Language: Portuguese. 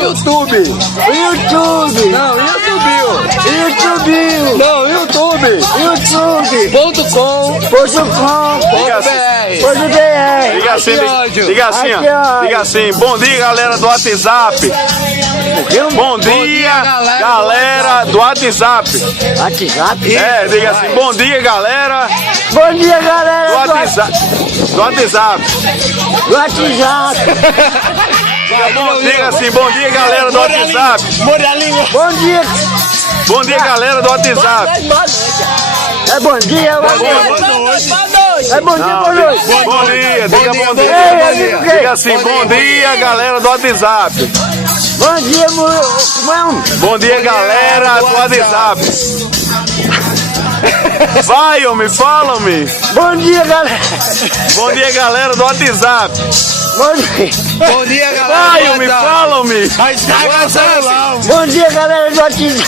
YouTube. YouTube. Não, YouTube. YouTube. Não, YouTube. YouTube.com.br. Diga assim, diga assim, bom dia galera do WhatsApp. Bom dia galera do WhatsApp. WhatsApp? É, diga assim, bom dia galera Bom dia, galera do WhatsApp. Do WhatsApp. do WhatsApp. Diga assim, bom dia galera do WhatsApp. Bom dia. Bom dia galera do WhatsApp. É bom dia, boa noite. É bom dia, boa noite. Bom dia, diga bom dia. Diga assim, bom dia galera do WhatsApp. Bom dia, Bom dia galera do WhatsApp. Vai, homem, fala, homem. Bom dia, galera. Bom dia galera do WhatsApp. Bom dia. Bom dia, galera. Vai, homem, fala, homem. Mas caga celular. Bom dia, galera do WhatsApp.